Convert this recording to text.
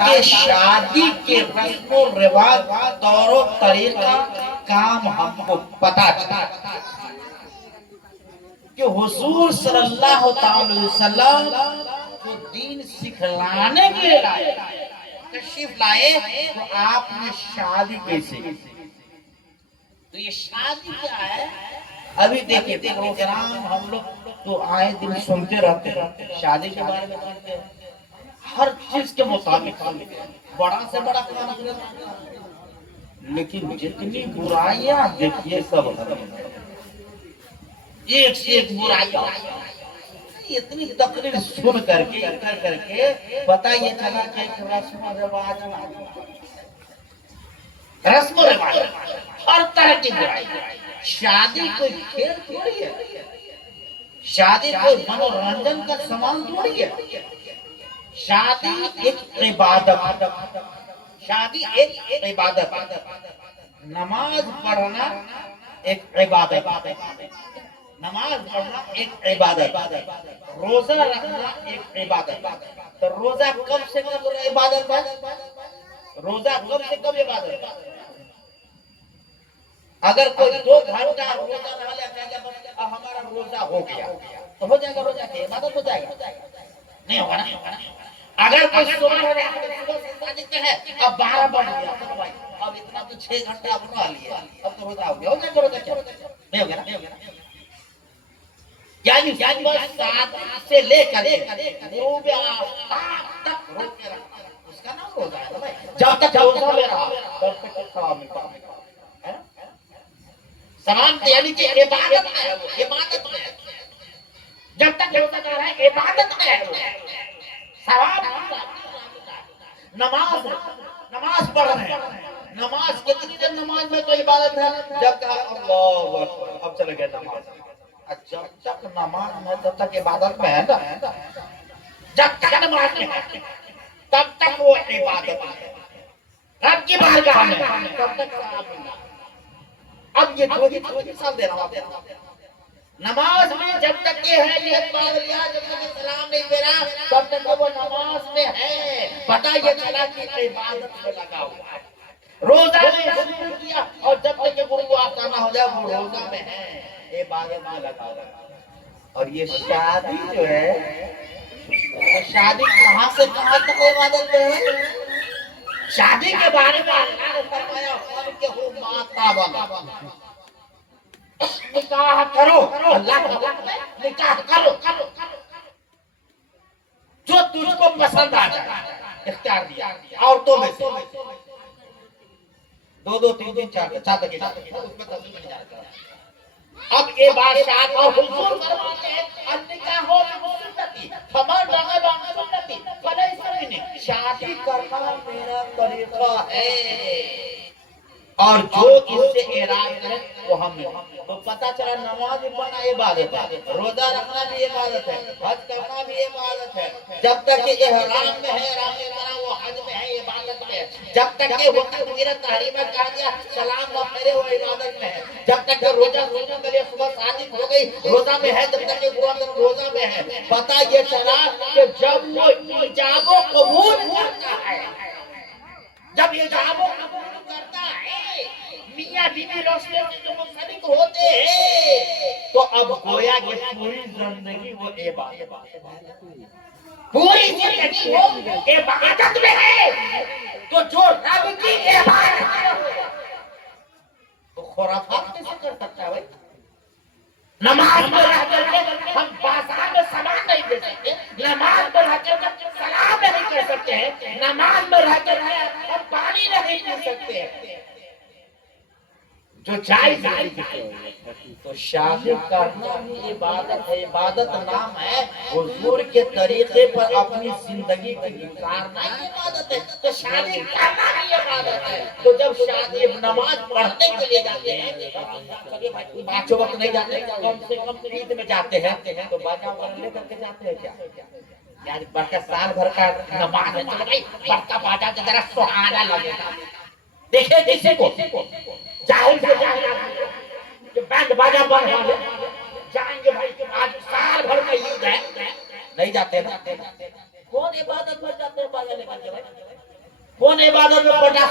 के शादी के रस्मो रिवाज तौर तरीका काम हमको पता चला कि हुजूर सल्लल्लाहु अलैहि वसल्लम जो दीन सिखलाने के लिए लाए तशरीफ लाए, तो आपने शादी कैसे की? तो ये शादी क्या है? अभी देखिए प्रोग्राम हम लोग तो आए दिन सुनते रहते, शादी के बारे में सुनते हैं, हर चीज के मुताबिक बड़ा से बड़ा काम करते, लेकिन जितनी बुराइयां देखिए सब एक से एक बुराइयां। इतनी तकरीर सुन करके कर करके पता ये चला कि रस्म रिवाज हर तरह की बुराई। शादी कोई खेल थोड़ी है, शादी कोई मनोरंजन का सामान थोड़ी है। शादी एक इबादत, शादी एक इबादत। नमाज पढ़ना एक इबादत, नमाज पढ़ना एक इबादत, रोजा रखना एक इबादत। तो रोजा कब से कब इबादत है? रोजा कब से कब इबादत है? अगर कोई 2 घंटा रोजा रह ले, हमारा रोजा हो गया, तो हो जाएगा रोजा की इबादत हो जाएगा? नहीं होगा ना। अगर कोई सुबह है अब 12 बज गया, तो भाई अब इतना तो 6 घंटा बना लिया, अब तो रोजा हो गया, हो जाएगा रोजा क्या? नहीं होगा ना। यानी 7 से लेकर तक रोके रखना, उसका नाम रोजा है भाई। जब तक रोजा में रहा तब तक खराब नहीं है। समान यानी कि इबादत है, वो इबादत है। जब तक रोजा कर रहा है इबादत है, सवाब। नमाज, नमाज पढ़ रहे हैं, नमाज कितनी देर नमाज में तो इबादत है। जब कहा अल्लाहू अकबर, अब चले गए नमाज। जब तक नमाज में, तब तक इबादत में है ना। जब तक नमाज में है तब तक वो इबादत है, रब की बारगाह में तब तक। अब ये दो मिसाल दे रहा हूं। नमाज में जब तक ये है, ये पढ़ लिया, जब तक सलाम नहीं दे रहा तब तक वो नमाज में है, पता ये चला कि इबादत में लगा हुआ है। रोजा में शुरू किया और जब तक गुरु आता ना हो जाए वो रोजा में है, इबादत में लगा हुआ है। और ये शादी जो है, तो शादी कहां से कहां तक इबादत है? शादी के बारे में अल्लाह ने फरमाया कि हो माता वाला निकाह करो, अल्लाह निकाह करो जो तुझको पसंद आ जाए, इख्तियार दिया औरतों में से 2 3 3 4 तक उसमें तस्वीर बन जाता है। अब ये बात शाद और हुजूर फरमाते हैं निकाह हो सुन्नती, फमन रग़ब अन सुन्नती फलैसा मिन्नी, शादी करना मेरा तरीका है और जो इससे इराद करे वो हमें। तो पता चला नमाज पढ़ना इबादत है, रोजा रखना भी इबादत है, हज करना भी इबादत है। जब तक ये इहराम में है, इहराम में करा वो हज में है, इबादत में है। जब तक ये वो तकबीर तहरीमा कर दिया, सलाम न फेरे, वो इबादत में है। जब तक ये रोजा के लिए सुबह शादी हो गई, रोजा में है, जब तक ये रोजा में है। पता ये चला कि जब वो इजाबो कबूल करता है, जब इजाबो कबूल करता है, मियां बीवी रोशनी में जो मुंसलिक होते हैं, तो अब गोया कि पूरी जिंदगी वो इबादत, पूरी जिंदगी वो इबादत में है। तो जो रब की इबादत है तो खुराफात कैसे कर सकता है भाई? नमाज में रहकर हम बाजार में सामान नहीं दे सकते, नमाज में रहकर सलाम नहीं कर सकते हैं, नमाज में रहकर हम पानी नहीं पी सकते हैं, जो जायज है। तो शादी करना भी इबादत है, इबादत नाम है। हुजूर के तरीके पर अपनी जिंदगी को गुजारना इबादत है, तो शादी करना भी इबादत है। तो जब शादी नमाज पढ़ने के लिए जाते हैं, पांचों वक्त नहीं जाते, कम से कम ईद में जाते हैं, तो बाजा लेकर के जाते हैं क्या? यानी बड़का साल भर का नमाज है, चलो भाई बड़का बाजा तो जरा सुहाना लगेगा। देखिए किसी को जाहिर से जाहिर बैंड बाजा बन रहा है, जाएंगे भाई आज साल भर का ईद है, नहीं जाते ना। कौन इबादत में जाते हैं बाजा लेकर के भाई? कौन इबादत में पटाखा